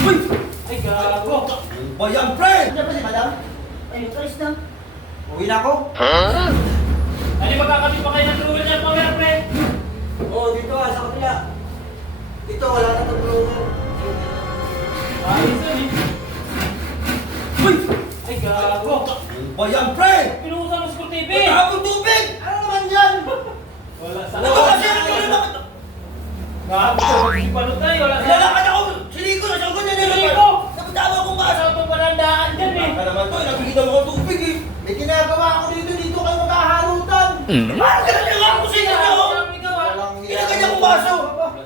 Uy! Ay, gago. Ba yan, pre? Ano ba si madam? Ay, alis na. Uwi na ako. Ano, magkakabit pa kayo ng truwel niyan, pamera, pre? Oo, dito ah, sa kapila. Dito, wala na itong tulungan. Ayos yun, eh. Uy! Ay, gago. Ba yan, pre? Pinuusan mo sa school TV. Matapong tubig! Ano naman yan? Wala sa... Ano ba kasi ang tuloy naman? Gago, magsipanot tayo. Wala sa... Lalakad ako! Siniko na siyang ganyan nila. Siniko? Napatama akong basa. Saan itong panandaan dyan, eh? Baka naman to, nabigyan mo ng tubig eh. Ginagawa ako dito, dito kayo magkaharutan. Parang ganyan nga ako sa inyo na. Kinaganyan ko baso.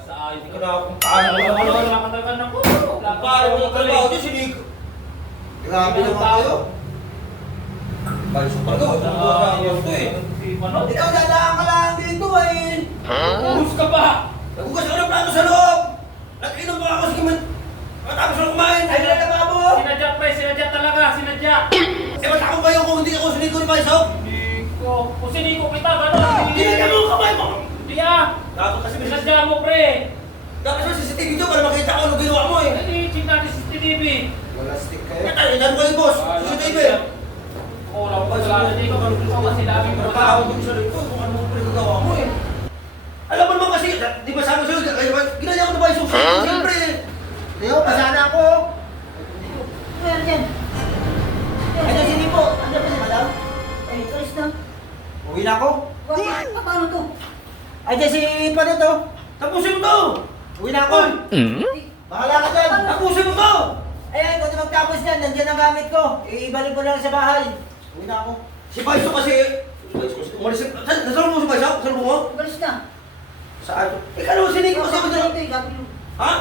Sa ayos. Ko na akong Ano, paano. wala, ka talaga ng kulo. Wala ka Paano mo trabaho dito, siniko. Grabe naman kayo. Ko eh. Si Panot. Ikaw dadaan ka lang dito eh. Ubus ka pa. Nagugas ako ng plato sa loob. Nakinom pa ako sa kiman. Matapos na kumain. Ay, wala na ba mo? Sinadya, pre. Sinadya talaga. Sinadya. Eh, ba't ako kayo kung hindi ako siniko ni Paiso? Niko. Kung siniko kita, gano'n. Hindi na mo kamay mo. Hindi ah. Dapat kasi may Sinadya mo, pre. Dapat may CCTV dito para makita ko ano ginawa mo eh. Hindi, check natin sa CCTV. Wala stick kayo. Ay, ilan kayo boss? Ah, CCTV. Oo, lang pa sila. Hindi ko ito kasi dami mo Nagpakaw ko sa likod kung ano mo pinagagawa mo eh. Alam mo naman kasi, di ba sabi sa'yo, ginaya ko na Paiso. Siyempre eh. Uwi na ako. Pa- Paano to? Ay, si Pano to. Tapusin mo to. Uwi na ako. Uy, Bahala ka dyan. Tapusin mo to. Ayan, kung di magtapos yan, nandiyan ang gamit ko. Ibalik ko lang sa bahay. Uwi na ako. Si Paiso kasi, umalis na, saan, nasaan mo si Paiso? Saan mo mo? Umalis na. Saan? Ikaw naman siniko kasi ako dyan. Ha?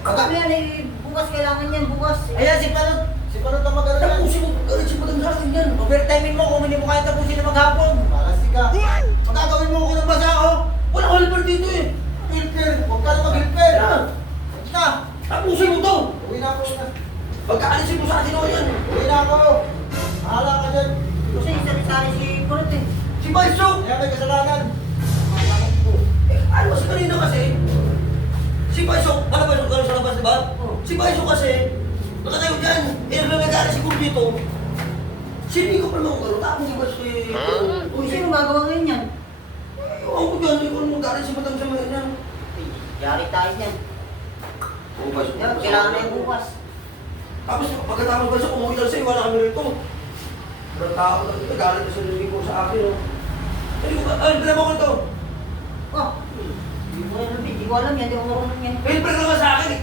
Eh, bukas kailangan yan, bukas. Ayan. Si Pano si Madam sa akin yan. Overtimein mo kung hindi mo kaya tapusin na maghapon. Malas ka. Magagawin mo ako ng basa ako. Wala ka helper dito eh. Hilper. Huwag ka na mag-hilper. Tara. Na. Tapusin mo to. Uwi na ako. Pagkaalisin mo sa akin o yan. Uwi na ako. Bahala ka dyan. Kasi sari-sari si Kulot eh. Si Paiso. Kaya may kasalanan. Eh, ano kasi kanina kasi, si Paiso, ano ba yung sa labas, di ba? Si Paiso kasi, nakatayo dyan, eh, naglalagari si Kumpito. Sinigo pa naman gano'n, tapos di ba si... Uy, Sino gagawa ngayon yan? Ewan ko dyan, hindi ko galing si Madam sa mga yan. Yari tayo yan. Paiso. Yan, Kailangan na yung bukas. Tapos pagkatapos Paiso, umuwi lang sa'yo, wala kami rito. Pero tao lang, nagalit na sa niligo sa akin, oh. Ay, ay, dala mo ko ito. Oh, hindi ko alam, hindi ko alam yan, hindi ko marunong yan. Helper ka naman sa akin, eh.